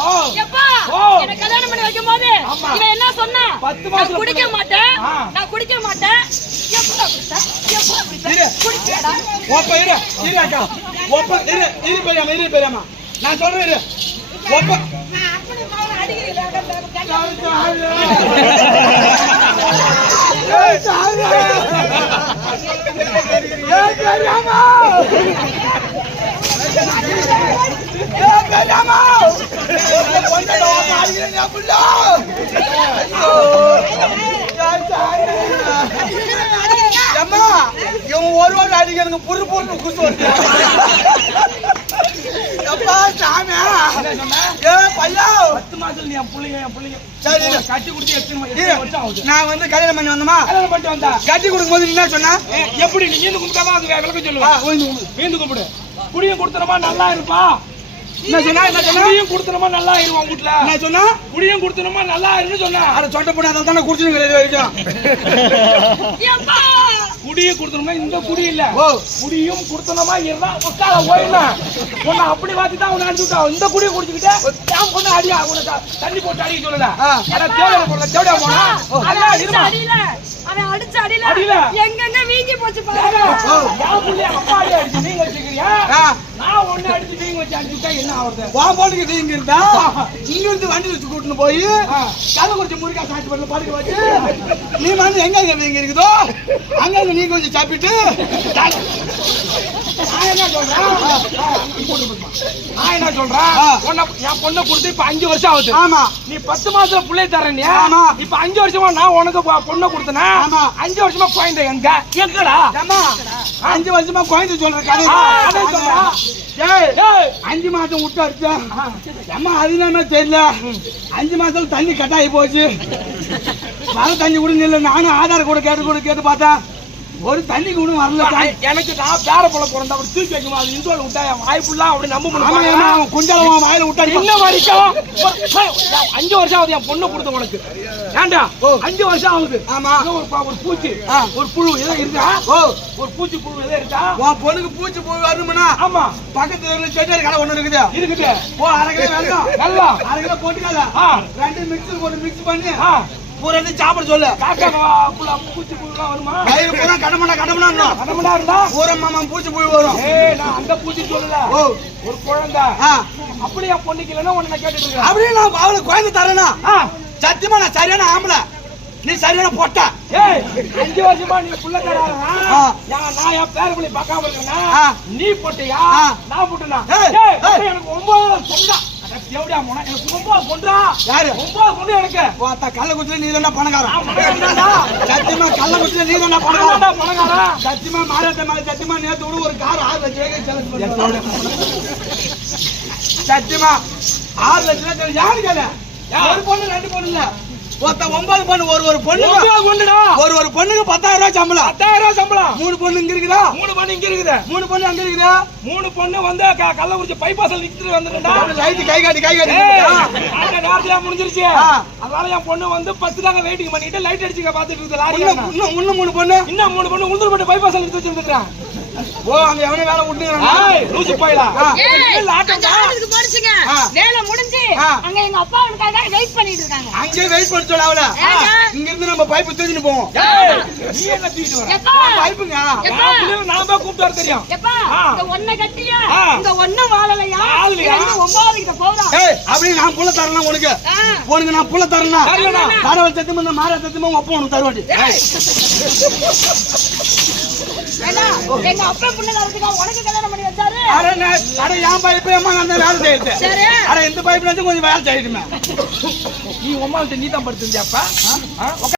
ஓ. எப்பா ஓ. என்ன கல்யாணம் பண்ணி வைக்கும் போது. இவன் என்ன சொன்னா பத்து நான் மாசத்துல குடிக்க. மாட்டேன். நான் குடிக்க மாட்டேன் எப்படா குடிச்ச எப்படா குடிச்ச இரு. குடிச்சடா ஒப்ப இரு இரு அக்கா ஒப்ப இரு இரு பெரியம்மா இரு பெரியம்மா நான் சொல்றேன் இரு. ஏய், பெரியம்மா. ஏம்மா, இவன் ஒரு வாரம் அடிக்கிறனுங்க புரு புருன்னு குசு வருது. எப்பா, சாமி. ஏ, பையா. பத்து மாசத்துல நீ என் புள்ளைங்க என் புள்ளைங்க சரி. கட்டி கொடுத்து எத்தனை வருஷம் ஆகுது நான் வந்து கல்யாணம் பண்ணி வந்தோமா கல்யாணம் வந்தா கட்டி கொடுக்கும்போது என்ன சொன்னா எப்படி நீ மீந்து கும்பிட்டாமா அது விளக்கம் சொல்லுவா. மீந்து கும்பிடு குடியும் கொடுத்தனமா நல்லா இருப்பா என்ன சொன்னா என்ன சொன்னா குடியும் கொடுத்தனமா நல்லா இருவா உங்க வீட்டுல என்ன சொன்னா குடியும் கொடுத்தனமா நல்லா இருன்னு சொன்னா. அட சொட்ட போட்டு அதை தானே குடிச்சுன்னு கிடையாது வரைக்கும் எப்பா குடியும் கொடுத்தனமா இந்த குடி இல்ல. ஓ. குடியும் கொடுத்தனமா இருந்தா உட்கார ஓயினா. உன்னை அப்படி வாத்தி தான் உன்னை அடிச்சு விட்டா இந்த குடியை குடிச்சுக்கிட்டு ஏன் பொண்ணு அடியா? உனக்கு தண்ணி போட்டு அடிக்க சொல்லல. ஆனா தேவையான பொருளை தேவையா போனா? அடியில. அவன் அடிச்ச அடியில அடியில? எங்கெங்க வீங்கி போச்சு பாருங்க. என் புள்ளைய அப்பா அடி அடிச்சு நீங்க வச்சுக்கிறியா நான் ஒண்ணு அடிச்சு நீங்க வச்சு அடிச்சுட்டா என்ன ஆகுறது? உன் பொண்ணுக்கு இங்க இருந்தா. இங்க இருந்து வண்டி வச்சு கூட்டின்னு போய் ஆ. கள்ளக்குறிச்சி முருகா சாட்சி பண்ண படுக்க வச்சு நீ வந்து எங்க எங்க இங்க இருக்குதோ? அங்க அங்க நீ கொஞ்சம் சாப்பிட்டு நான் என்ன சொல்றேன்? என்ன சொல்றேன்? என் பொண்ணை கொடுத்து இப்ப அஞ்சு வருஷம் ஆகுது. ஆமா. நீ பத்து மாசத்துல பிள்ளை தரேன் ஆமா. இப்ப அஞ்சு வருஷமா நான் உனக்கு பொண்ணை கொடுத்தனா. அஞ்சு வருஷமா குழந்தை எங்க? எங்கடா? அஞ்சு வருஷமா குழந்தை சொல்ற கதை ஆ, அதை சொல்றா. ஏய் ஏய், அஞ்சு மாசம் விட்டு அம்மா அது என்னன்னு தெரியல? அஞ்சு மாசத்துல தண்ணி கட்டாயி போச்சு. தண்ணி கூட இல்ல நானும் ஆதார் கூட கேட்டு கூட கேட்டு பார்த்தேன். ஒரு தண்ணி கூட வரல எனக்கு நான் பேர போல பிறந்த அவர் தூக்கி வைக்குமா அது இந்துவால விட்டா என் வாய்ப்புலாம் அப்படி நம்ப முடியும் அவன் குண்டலமா வாயில விட்டாடி இன்ன வரைக்கும் அஞ்சு வருஷம் ஆகுது என் பொண்ணு கொடுத்த உனக்கு. ஏண்டா. அஞ்சு வருஷம் ஆகுது. ஆமா. ஒரு ஒரு பூச்சி. ஒரு புழு எதோ இருக்கா? ஓ. ஒரு பூச்சி புழு எதோ இருக்கா? உன் பொண்ணுக்கு பூச்சி போய் வரணும்னா ஆமா. பக்கத்துல இருக்கிற செட்டியார் கடை ஒண்ணு இருக்குது. இருக்குது. ஓ அரை கிலோ வெல்லம். நல்லா அரை கிலோ போட்டுக்காத. ரெண்டு மிக்ஸ் போட்டு மிக்ஸ் பண்ணி பூரா எடுத்து சாப்பிட சொல்லு. பூச்சி புழுலாம் வருமா? வயிறு பூரா கடமடா கடமடா கடமடா இருந்தா? பூரா மாமா பூச்சி புழு வரும். ஏய் நான் அந்த பூச்சி சொல்லல ஒரு குழந்தை. ஆ. அப்படி என் பொண்ணுக்கு இல்லைன்னா உன்னை கேட்டுட்டு இருக்கேன். அப்படியே நான் அவளுக்கு குழந்தை தரேனா? சத்தியமா நான் சரியான ஆம்பளை. நீ சரியான பொட்டா. ஏய் அஞ்சு வருஷமா நீ புள்ள. நான் என் பேர பிள்ளை பார்க்காம இருக்கேனா? ஆ. நீ போட்டியா. நான் போட்டேனா? எனக்கு ஒன்பது பொண்ணா. தேவடியா மோனா எனக்கு ஒன்பது பொண்ணா? யாரு? ஒன்பது பொண்ணு எனக்கு. பார்த்தா கள்ளக்குச்சில நீ தானே பணக்காரன். சத்தியமா கள்ளக்குச்சில நீ தானே பணக்காரன். பணக்காரன். சத்தியமா மாறாட்ட மேல சத்தியமா நேத்து விட ஒரு கார் ஆறு லட்சம் சத்தியமா ஆறு லட்சம். யாரு கேள? ஒரு பொண்ணு ரெண்டு பொண்ணு இல்ல. ஒருத்த ஒன்பது பொண்ணு ஒரு ஒரு பொண்ணு ஒன்பது பொண்ணுடா? ஒரு ஒரு பொண்ணுக்கு பத்தாயிரம் ரூபாய் சம்பளம். பத்தாயிரம் ரூபாய் சம்பளம். மூணு பொண்ணு இங்க இருக்குதா? மூணு பொண்ணு இங்க இருக்குது. மூணு பொண்ணு அங்க இருக்குதா? மூணு பொண்ணு வந்து கள்ளக்குறிச்சி பைபாஸ்ல நிக்கிட்டு வந்துட்டா லைட் கை காட்டி கை காட்டி? அந்த நேரத்துல முடிஞ்சிருச்சு. அதனால என் பொண்ணு வந்து பத்து தாங்க வெயிட்டிங் பண்ணிட்டு லைட் அடிச்சுக்க பாத்துட்டு இருக்குது லாரி இன்னும் இன்னும் மூணு பொண்ணு? இன்னும் மூணு பொண்ணு உளுந்தூர்பேட்டை பைபாஸ் எடுத்து வச்சிருந்துக்கிறேன் ஓ அங்க எவனே வேலை விட்டுக்கிறானா? ஏய் லூசு போயிடா. ஆ. ஏய், இல்ல, ஆட்டம் அந்த ஆளுக்கு போடுச்சுங்க. ஆ. வேலை முடிஞ்சு ஆ. அங்க எங்க அப்பா அவனுக்காக வெயிட் பண்ணிட்டு இருக்காங்க. அங்கே வெயிட் பண்ண சொல்ல அவள ஏங்க? இங்க இருந்து நம்ம பைப்பு தூக்கிட்டு போவோம். நீ என்ன தூக்கிட்டு வர? எப்பா பைப்புங்க எப்பா? நான் போய் கூப்பிட்டு வர தெரியும். இந்த ஒன்ன கட்டியா. இந்த ஒண்ணு வாழலையா? ஒன்பது கிட்ட போதும் ஏய் அப்படியே நான் புள்ள தரலாம் உனக்கு. உனக்கு நான் புள்ள தரலனா? கடவுள் சத்தியமா இந்த சத்தியமா உங்க அப்பா உனக்கு தருவாடி ஏண்டா, எங்க அப்பா புள்ள உனக்கு கல்யாணம் பண்ணி வச்சாரு? அட நான் அட என் பைப்பு அம்மா நான் தான் வேலை செய்யுது சரி அட இந்த பைப்புல இருந்து கொஞ்சம் வேலை செய்யுதுமே நீ உமாள்கிட்ட நீ தான் படுத்திருந்தியாப்பா